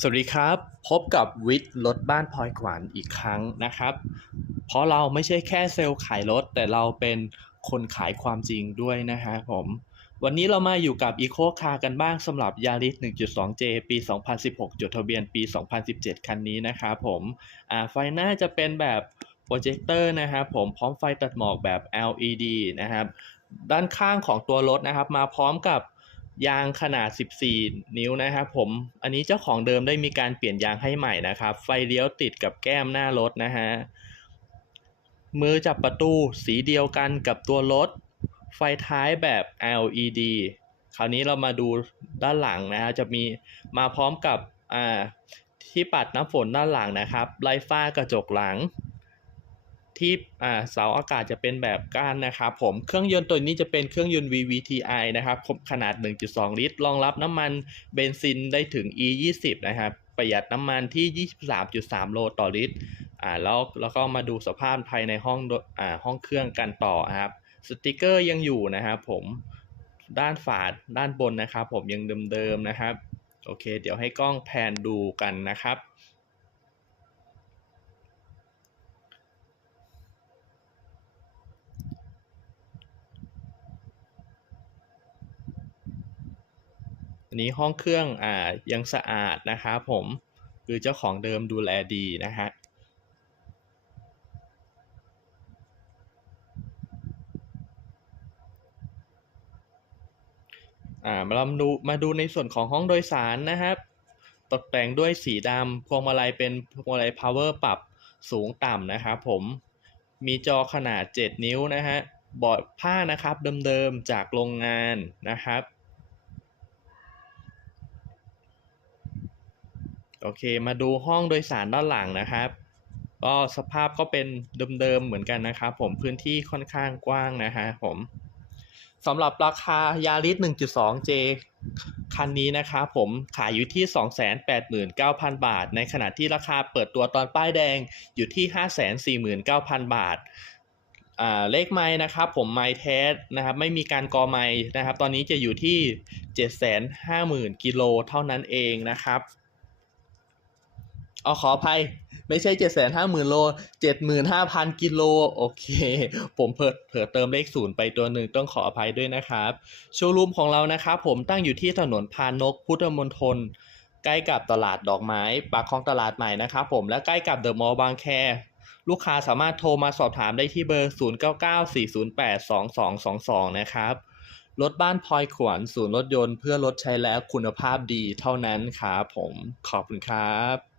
สวัสดีครับ พบกับวิทย์รถบ้านพลอยขวัญอีกครั้งนะครับ เพราะเราไม่ใช่แค่เซลล์ขายรถ แต่เราเป็นคนขายความจริงด้วยนะฮะผม วันนี้เรามาอยู่กับ Eco Car กันบ้างสำหรับ Yaris 1.2J ปี 2016 จดทะเบียนปี 2017 คันนี้นะครับผมอ่าไฟหน้าจะเป็นแบบโปรเจคเตอร์นะครับผมพร้อมไฟตัดหมอกแบบ LED นะครับ ด้านข้างของตัวรถนะครับ มาพร้อมกับ ยางขนาด 14 นิ้วนะครับผม อันนี้เจ้าของเดิมได้มีการเปลี่ยนยางให้ใหม่นะครับ ไฟเลี้ยวติดกับแก้มหน้ารถนะฮะ มือจับประตูสีเดียวกันกับตัวรถ ไฟท้ายแบบ LED คราวนี้เรามาดูด้านหลังนะฮะ จะมีมาพร้อมกับอ่าที่ปัดน้ำฝนด้านหลังนะครับ ไล่ฟ้ากระจกหลัง ที่เสาอากาศจะเป็นแบบก้านนะครับผมเครื่องยนต์ตัวนี้จะเป็นเครื่องยนต์ VVTi นะครับขนาด 1.2 ลิตร รองรับน้ำมันเบนซินได้ถึง E20 นะครับ ประหยัดน้ำมันที่ 23.3 โลต่อลิตรอ่าแล้วแล้วก็มาดูสภาพภายในห้องอ่าห้องเครื่องกันต่อครับสติกเกอร์ยังอยู่นะครับผมด้านฝาด้านบนนะครับ ผมยังเดิมๆนะครับ โอเค เดี๋ยวให้กล้องแพนดูกันนะครับ อันนี้ห้องเครื่องอ่ายังสะอาดนะครับผมคือเจ้าของเดิมดูแลดีนะฮะอ่ามาเรามาดูมาดูในส่วนของห้องโดยสารนะครับ ตกแต่งด้วยสีดำพวงมาลัยเป็นพวงมาลัย power ปรับสูงต่ำนะครับผมมีจอขนาด 7 นิ้วนะฮะบอร์ดผ้านะครับเดิมๆจากโรงงานนะครับ โอเค มาดูห้องโดยสารด้านหลังนะครับ ก็สภาพก็เป็นเดิมๆเหมือนกันนะครับผมพื้นที่ค่อนข้างกว้างนะฮะผมสำหรับราคายาริส 1.2J คันนี้นะครับผมขายอยู่ที่ 289,000 บาท ในขณะที่ราคาเปิดตัวตอนป้ายแดงอยู่ที่ 549,000 บาทอ่าเลขไม้นะครับผมไม้แท้นะครับไม่มีการกอไม้นะครับ ตอนนี้จะอยู่ที่ 750,000กิโลเท่านั้นเองนะครับ เอาขออภัย ไม่ใช่เจ็ดแสนห้าหมื่นโลเจ็ดหมื่นห้าพันกิโล โอเค ผมเผลอเผลอเติมเลขศูนย์ไปตัวหนึ่งต้องขออภัยด้วยนะครับ โชว์รูมของเรานะครับ ผมตั้งอยู่ที่ถนนพานกพุทธมณฑลใกล้กับตลาดดอกไม้ ปากคลองตลาดใหม่นะครับผมและใกล้กับเดอะมอลล์บางแค ลูกค้าสามารถโทรมาสอบถามได้ที่เบอร์ 0994082222 นะครับรถบ้านพลอยขวัญศูนย์รถยนต์เพื่อรถใช้แล้วคุณภาพดีเท่านั้นครับผมขอบคุณครับ